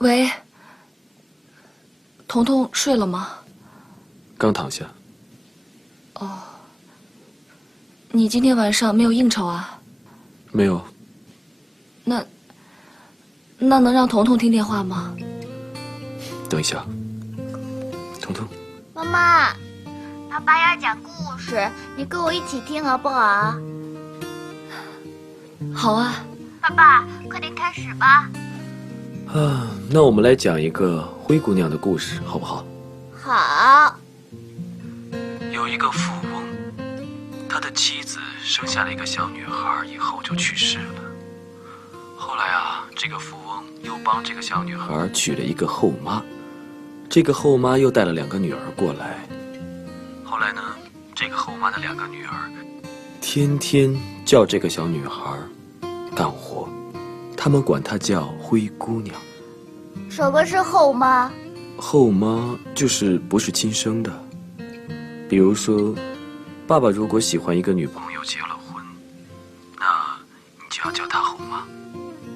喂，彤彤睡了吗？刚躺下。哦，你今天晚上没有应酬啊？没有。那能让彤彤听电话吗？等一下，彤彤。妈妈，爸爸要讲故事，你跟我一起听好不好？好啊。爸爸，快点开始吧。那我们来讲一个灰姑娘的故事，好不好？好。有一个富翁，他的妻子生下了一个小女孩，以后就去世了。后来啊，这个富翁又帮这个小女孩娶了一个后妈，这个后妈又带了2个女儿过来。后来呢，这个后妈的2个女儿天天叫这个小女孩干活，他们管她叫灰姑娘。什么是后妈？后妈就是不是亲生的。比如说，爸爸如果喜欢一个女朋友结了婚，那你就要叫她后妈。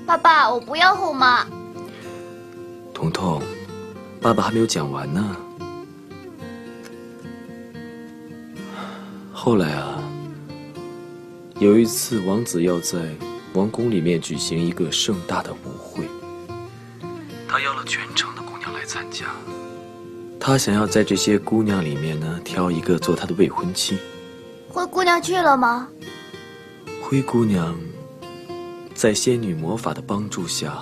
爸爸，我不要后妈。彤彤，爸爸还没有讲完呢。后来啊，有一次王子要在王宫里面举行一个盛大的舞会，他邀了全城的姑娘来参加。他想要在这些姑娘里面呢，挑一个做他的未婚妻。灰姑娘去了吗？灰姑娘在仙女魔法的帮助下，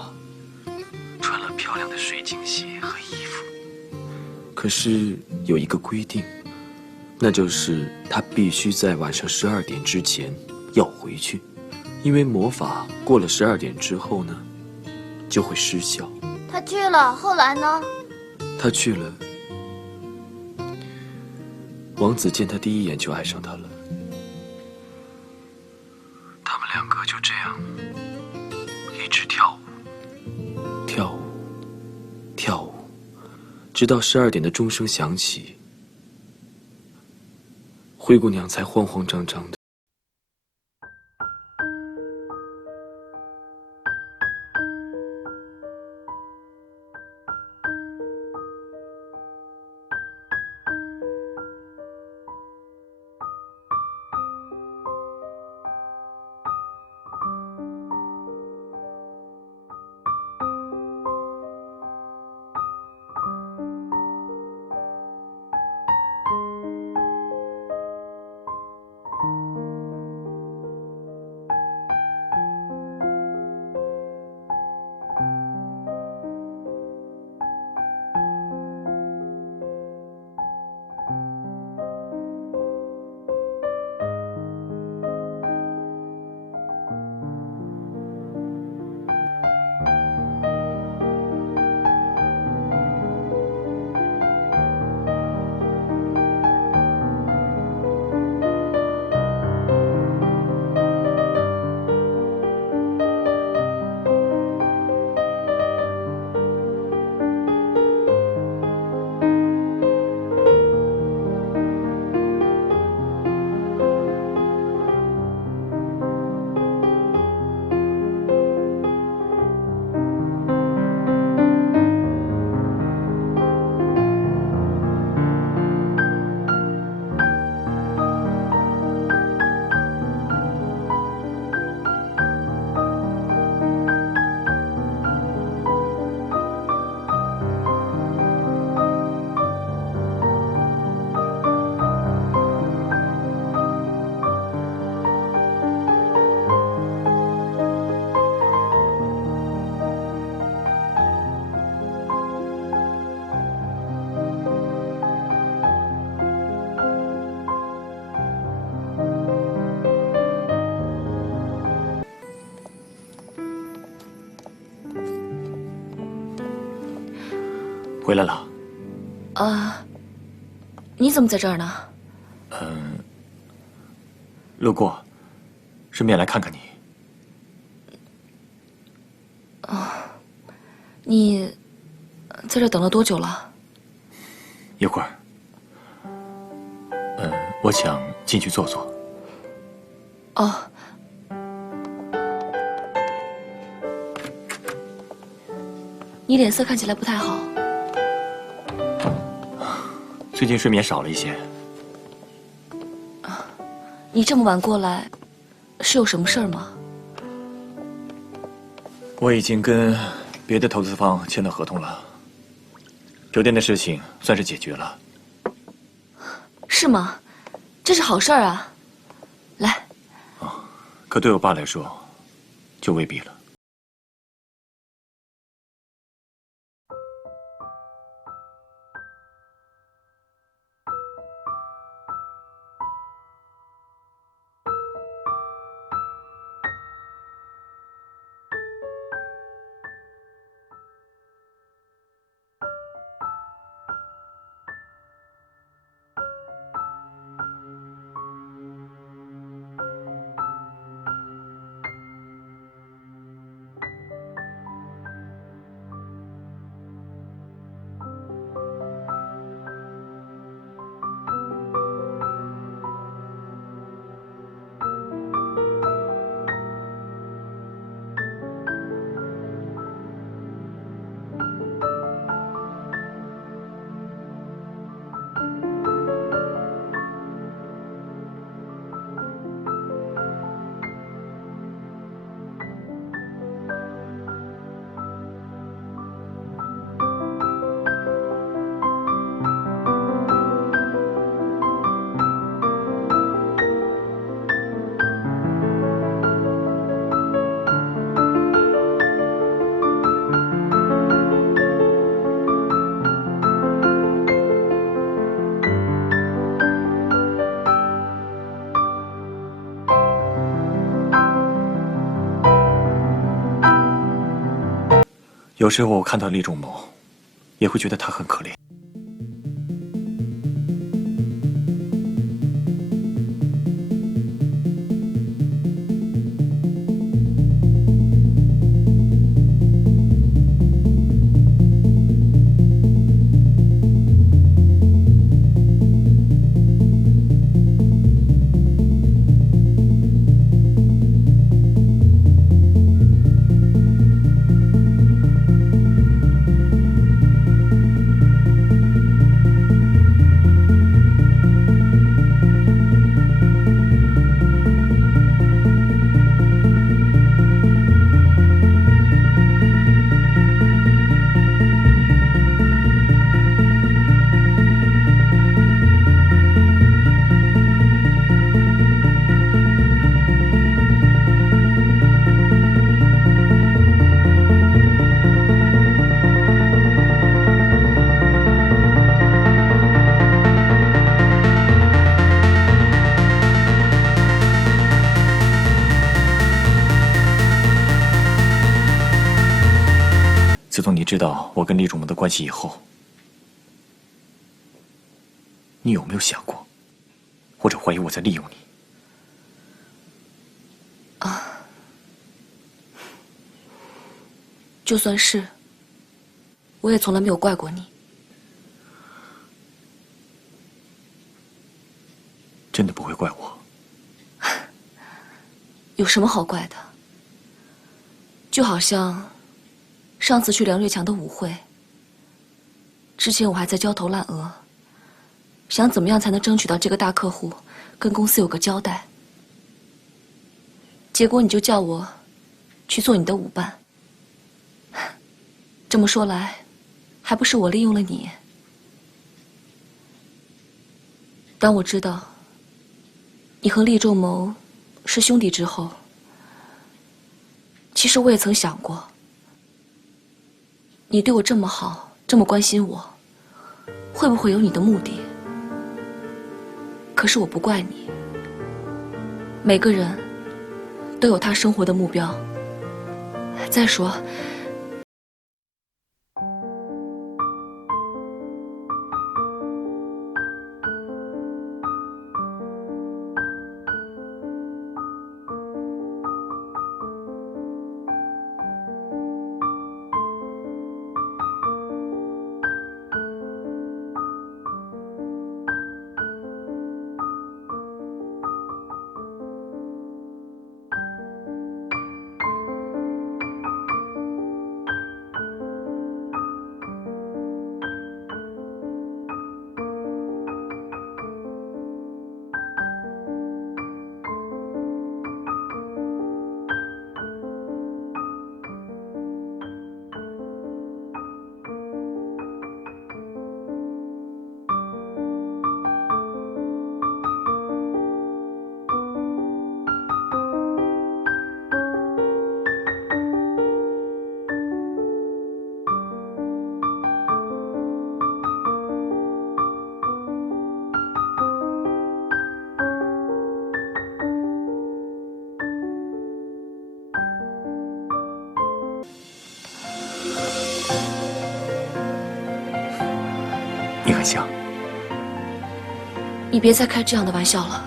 穿了漂亮的水晶鞋和衣服。可是有一个规定，那就是她必须在晚上12点之前要回去，因为魔法过了12点之后呢，就会失效。她去了，后来呢？她去了。王子见她第一眼就爱上她了，他们2个就这样一直跳舞，跳舞，直到12点的钟声响起，灰姑娘才慌慌张张的。回来了。你怎么在这儿呢？路过，顺便来看看你。你在这等了多久了？一会儿。我想进去坐坐。哦。你脸色看起来不太好。最近睡眠少了一些。你这么晚过来，是有什么事儿吗？我已经跟别的投资方签了合同了，酒店的事情算是解决了。是吗？这是好事儿啊！来。可对我爸来说，就未必了。有时候我看到厉仲谋，也会觉得他很可怜。自从你知道我跟厉仲谋的关系以后，你有没有想过，或者怀疑我在利用你？就算是，我也从来没有怪过你。真的不会怪我？有什么好怪的？就好像上次去梁瑞强的舞会，之前我还在焦头烂额，想怎么样才能争取到这个大客户，跟公司有个交代。结果你就叫我去做你的舞伴。这么说来，还不是我利用了你？当我知道你和厉仲谋是兄弟之后，其实我也曾想过，你对我这么好，这么关心我，会不会有你的目的？可是我不怪你，每个人都有他生活的目标。再说，想。你别再开这样的玩笑了。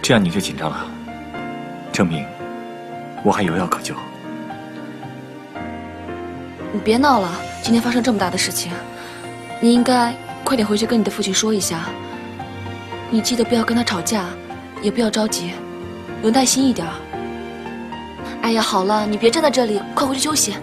这样你就紧张了，证明我还有药可救。你别闹了，今天发生这么大的事情，你应该快点回去跟你的父亲说一下。你记得不要跟他吵架，也不要着急，有耐心一点。哎呀，好了，你别站在这里，快回去休息。